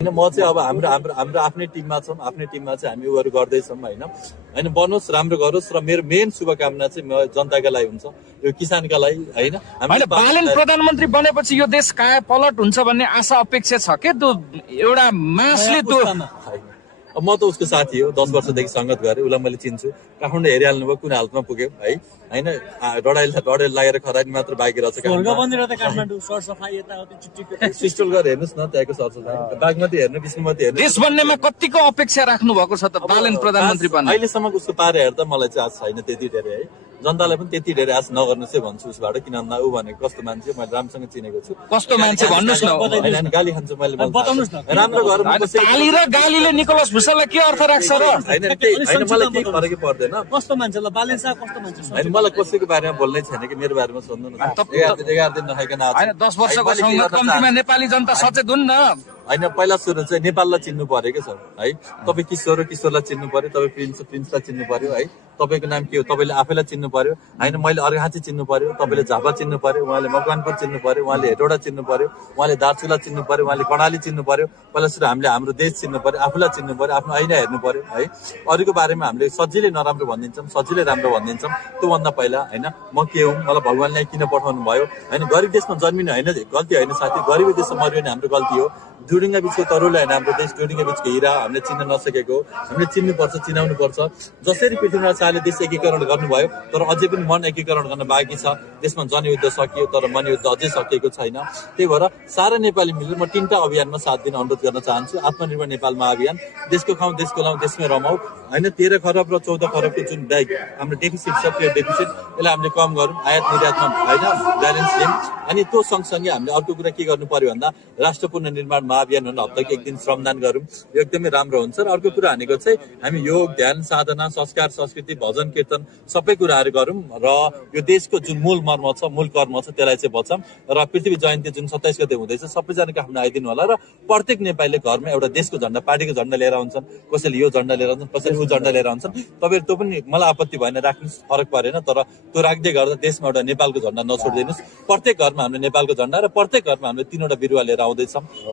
म चाहिँ अब हाम्रो हाम्रो हाम्रो आफ्नै टिममा छौँ, आफ्नै टिममा चाहिँ हामी उयोहरू गर्दैछौँ होइन बनोस्, राम्रो गरोस्। र मेरो मेन शुभकामना चाहिँ जनताका लागि हुन्छ, यो किसानका लागि होइन। बालेन प्रधानमन्त्री बनेपछि यो देश काया पलट हुन्छ भन्ने आशा अपेक्षा छ के? त्यो एउटा मासले त्यो म त उसको साथी हो, 10 वर्षदेखि संगत गरेँ, उसलाई मैले चिन्छु। काठमाडौँ हेरिहाल्नु भयो कुन हालतमा पुग्यो है होइन। डडेल लागेर खरानी मात्र बाँकी रहेछ। सिस्टोल गरेर हेर्नुहोस् न त्यहाँको सरसफाइ, बागमती हेर्नु, विष्णुमती हेर्नु। देश बन्नेमा कतिको अपेक्षा राख्नु भएको छ त बालेन प्रधानमन्त्री बन्ने? अहिलेसम्म उसको पारा हेर्दा मलाई चाहिँ आश छैन त्यति धेरै है। जनतालाई पनि त्यति धेरै आश नगर्नुहोस् है भन्छु उसबाट। किन भन्दा ऊ भनेको कस्तो मान्छे मैले राम्रोसँग चिनेको छु। कस्तो मान्छे भन्नुहोस् न? गाली खान्छु मैले, राम्रो गर। गाली र गालीले निकोलस भुसाललाई के अर्थ राख्छ र? होइन मलाई केही फरकै पर्दैन। कस्तो मान्छे ल बालेन शाह कस्तो मान्छे? होइन मलाई कसैको बारेमा बोल्नै छैन कि, मेरो बारेमा सोध्नु न। 11 दिन नखाइकन आज होइन 10 वर्षको संघर्ष कम्तीमा नेपाली जनता सचेत हुन् न। होइन पहिला सुरु चाहिँ नेपाललाई चिन्नु पर्यो क्या सर है। तपाईँ किशोरलाई चिन्नु पर्यो, तपाईँ प्रिन्सलाई चिन्नु पर्यो है। तपाईँको नाम के हो तपाईँले आफैलाई चिन्नु पर्यो होइन। मैले अर्घाँची चिन्नु पर्यो, तपाईँले झापा चिन्नु पर्यो, उहाँले मकवानपुर चिन्नु पर्यो, उहाँले हेटौडा चिन्नु पर्यो, उहाँले दार्चुला चिन्नु पर्यो, उहाँले कर्णाली चिन्नु पर्यो। पहिला सुरु हामीले हाम्रो देश चिन्नु पर्यो, आफूलाई चिन्नु पर्यो, आफ्नो ऐना हेर्नु पर्यो है। अरूको बारेमा हामीले सजिलै नराम्रो भनिदिन्छौँ, सजिलै राम्रो भनिदिन्छौँ। त्योभन्दा पहिला होइन म के हुँ, मलाई भगवान्ले किन पठाउनु भयो होइन। गरिब देशमा जन्मिनु होइन गल्ती होइन साथी, गरिबी देशमा मर्यो भने हाम्रो गल्ती हो। डुडुङ्गा बिचको तरुल होइन हाम्रो देश, डुडुङ्गा बिचको हिरा हामीले चिन्न नसकेको, हामीले चिन्नुपर्छ, चिनाउनु पर्छ। जसरी पृथ्वीराज शाहले देश एकीकरण गर्नुभयो तर अझै पनि मन एकीकरण गर्न बाँकी छ। देशमा जनयुद्ध सकियो तर मनयुद्ध अझै सकिएको छैन। त्यही भएर सारा नेपाली मिलेर म 3टा अभियानमा साथ दिन अनुरोध गर्न चाहन्छु। आत्मनिर्भर नेपालमा अभियान, देशको खाउँ देशको लाउँ देशमै रमाऊ होइन। 13 खरब र 14 खरबको जुन हाम्रो डेफिसिट छ त्यो डेफिसिट यसलाई हामीले कम गरौँ, आयात निर्यातमा होइन ब्यालेन्स लियौँ। अनि त्यो सँगसँगै हामीले अर्को कुरा के गर्नु पर्यो भन्दा राष्ट्र पुनर्निर्माण महाअभियान हुन हप्ताको 1 दिन श्रमदान गरौँ, यो एकदमै राम्रो हुन्छ। र अर्को कुरा भनेको चाहिँ हामी योग ध्यान साधना संस्कार संस्कृति भजन कीर्तन सबै कुराहरू गरौँ र यो देशको जुन मूल मर्म छ, मूल कर्म छ त्यसलाई चाहिँ बचाऊँ। र पृथ्वी जयन्ती जुन 27 गते हुँदैछ सबैजना काठमाडौँ आइदिनु होला। र प्रत्येक नेपालीले घरमा एउटा देशको झन्डा, पार्टीको झन्डा लिएर आउँछन्, कसैले यो झन्डा लिएर आउँछन्, कसैले ऊ झन्डा लिएर आउँछन्। तपाईँहरू त्यो पनि मलाई आपत्ति भएन, राख्नुहोस्, फरक परेन। तर त्यो राख्दै गर्दा देशमा एउटा नेपालको झन्डा नछोडिदिनुहोस्। प्रत्येक घरमा हामीले नेपालको झन्डा र प्रत्येक घरमा हामीले 3वटा बिरुवा लिएर आउँदैछौँ।